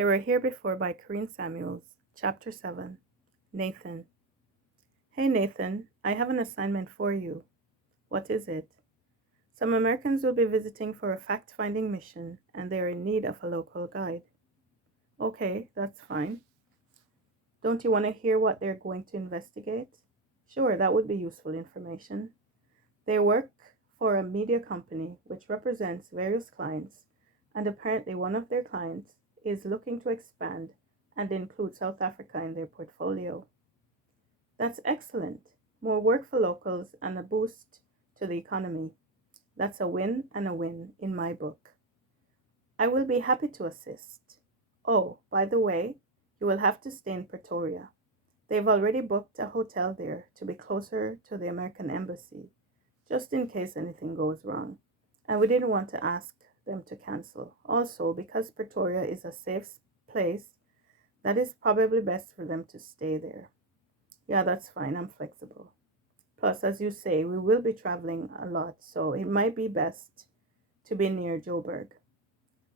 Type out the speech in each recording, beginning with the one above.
They Were Here Before by Corinne Samuels, Chapter 7. Nathan. Hey Nathan, I have an assignment for you. What is it? Some Americans will be visiting for a fact finding mission and they are in need of a local guide. Okay, that's fine. Don't you want to hear what they're going to investigate? Sure, that would be useful information. They work for a media company which represents various clients, and apparently one of their clients is looking to expand and include South Africa in their portfolio. That's excellent. More work for locals and a boost to the economy. That's a win and a win in my book. I will be happy to assist. Oh, by the way, you will have to stay in Pretoria. They've already booked a hotel there to be closer to the American embassy, just in case anything goes wrong. And we didn't want to ask them to cancel. Also, because Pretoria is a safe place, that is probably best for them to stay there. Yeah, that's fine. I'm flexible. Plus, as you say, we will be traveling a lot, so it might be best to be near Joburg.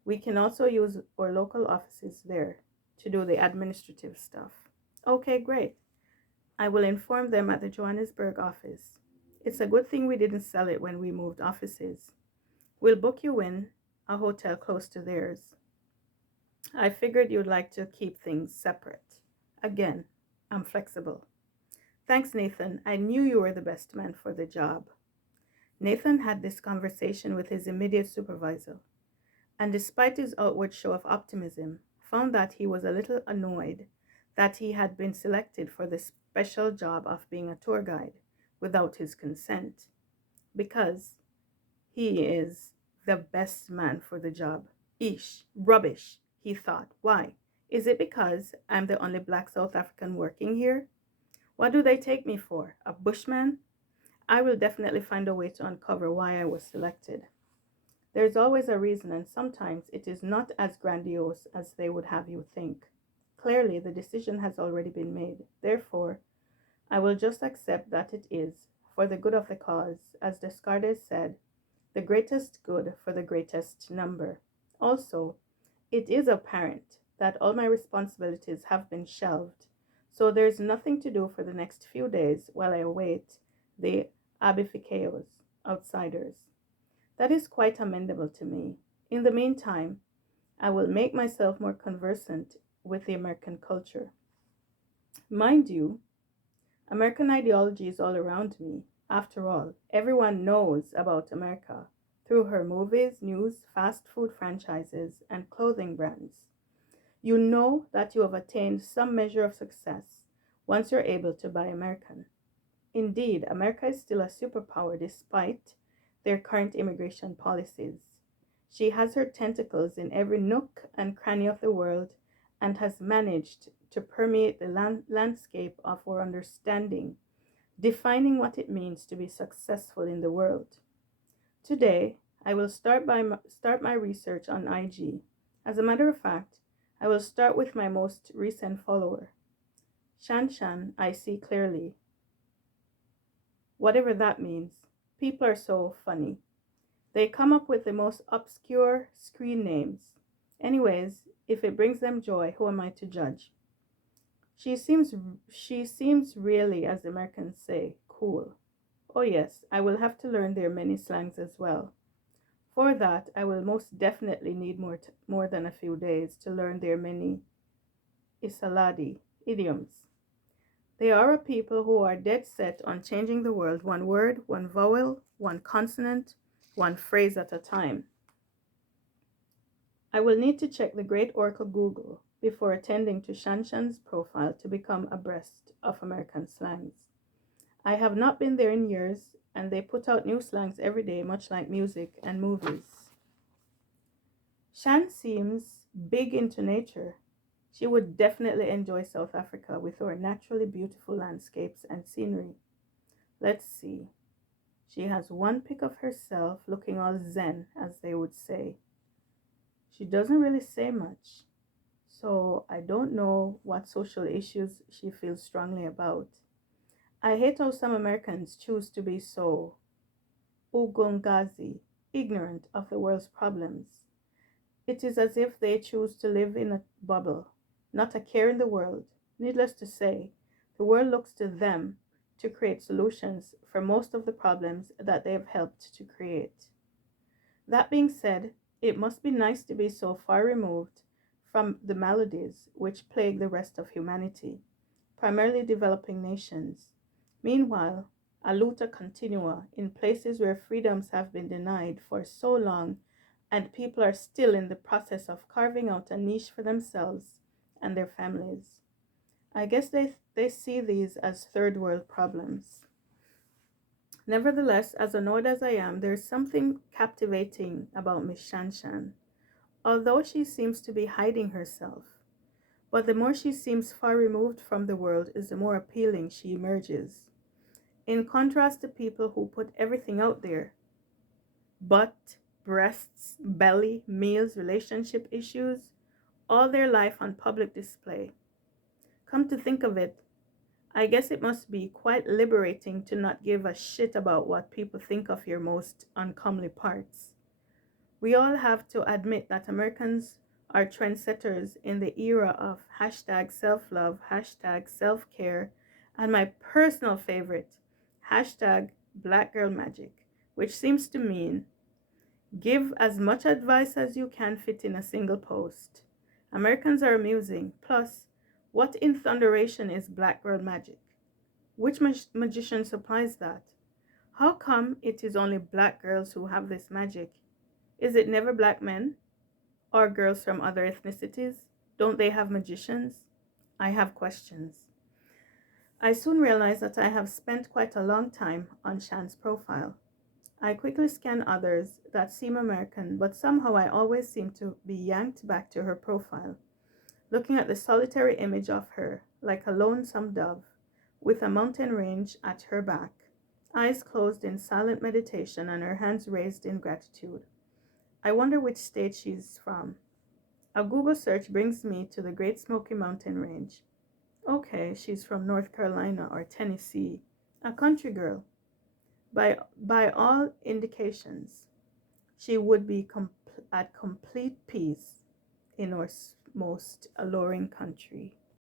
We can also use our local offices there to do the administrative stuff. Okay, great. I will inform them at the Johannesburg office. It's a good thing we didn't sell it when we moved offices. We'll book you in a hotel close to theirs. I figured you'd like to keep things separate. Again, I'm flexible. Thanks, Nathan. I knew you were the best man for the job. Nathan had this conversation with his immediate supervisor, and despite his outward show of optimism, found that he was a little annoyed that he had been selected for the special job of being a tour guide without his consent, because he is the best man for the job. Ish, rubbish, he thought. Why? Is it because I'm the only black South African working here? What do they take me for? A bushman? I will definitely find a way to uncover why I was selected. There's always a reason, and sometimes it is not as grandiose as they would have you think. Clearly, the decision has already been made. Therefore, I will just accept that it is, for the good of the cause, as Descartes said, the greatest good for the greatest number. Also, it is apparent that all my responsibilities have been shelved, so there's nothing to do for the next few days while I await the abificaos, outsiders. That is quite amendable to me. In the meantime, I will make myself more conversant with the American culture. Mind you, American ideology is all around me. After all, everyone knows about America through her movies, news, fast food franchises, and clothing brands. You know that you have attained some measure of success once you're able to buy American. Indeed, America is still a superpower despite their current immigration policies. She has her tentacles in every nook and cranny of the world and has managed to permeate the landscape of our understanding, defining what it means to be successful in the world. Today, I will start my research on IG. As a matter of fact, I will start with my most recent follower. Shan Shan, I see clearly. Whatever that means. People are so funny. They come up with the most obscure screen names. Anyways, if it brings them joy, who am I to judge? She seems she seems really, as the Americans say, cool. Oh yes, I will have to learn their many slangs as well. For that, I will most definitely need more than a few days to learn their many Isaladi idioms. They are a people who are dead set on changing the world one word, one vowel, one consonant, one phrase at a time. I will need to check the great Oracle Google before attending to Shanshan's profile to become abreast of American slangs. I have not been there in years, and they put out new slangs every day, much like music and movies. Shan seems big into nature. She would definitely enjoy South Africa with our naturally beautiful landscapes and scenery. Let's see. She has one pic of herself looking all zen, as they would say. She doesn't really say much, so I don't know what social issues she feels strongly about. I hate how some Americans choose to be so ugongazi, ignorant of the world's problems. It is as if they choose to live in a bubble, not a care in the world. Needless to say, the world looks to them to create solutions for most of the problems that they have helped to create. That being said, it must be nice to be so far removed from the maladies which plague the rest of humanity, primarily developing nations. Meanwhile, a luta continua in places where freedoms have been denied for so long and people are still in the process of carving out a niche for themselves and their families. I guess they see these as third world problems. Nevertheless, as annoyed as I am, there is something captivating about Miss Shanshan, although she seems to be hiding herself. But the more she seems far removed from the world is the more appealing she emerges. In contrast to people who put everything out there, butt, breasts, belly, meals, relationship issues, all their life on public display. Come to think of it, I guess it must be quite liberating to not give a shit about what people think of your most uncomely parts. We all have to admit that Americans are trendsetters in the era of hashtag self-love, hashtag self-care, and my personal favorite, hashtag black girl magic, which seems to mean give as much advice as you can fit in a single post. Americans are amusing. Plus, what in thunderation is black girl magic? Which magician supplies that? How come it is only black girls who have this magic? Is it never black men? Or girls from other ethnicities? Don't they have magicians? I have questions. I soon realized that I have spent quite a long time on Shan's profile. I quickly scan others that seem American, but somehow I always seem to be yanked back to her profile, looking at the solitary image of her, like a lonesome dove, with a mountain range at her back, eyes closed in silent meditation and her hands raised in gratitude. I wonder which state she's from. A Google search brings me to the Great Smoky Mountain Range. Okay, she's from North Carolina or Tennessee, a country girl. By all indications, she would be at complete peace in our most alluring country.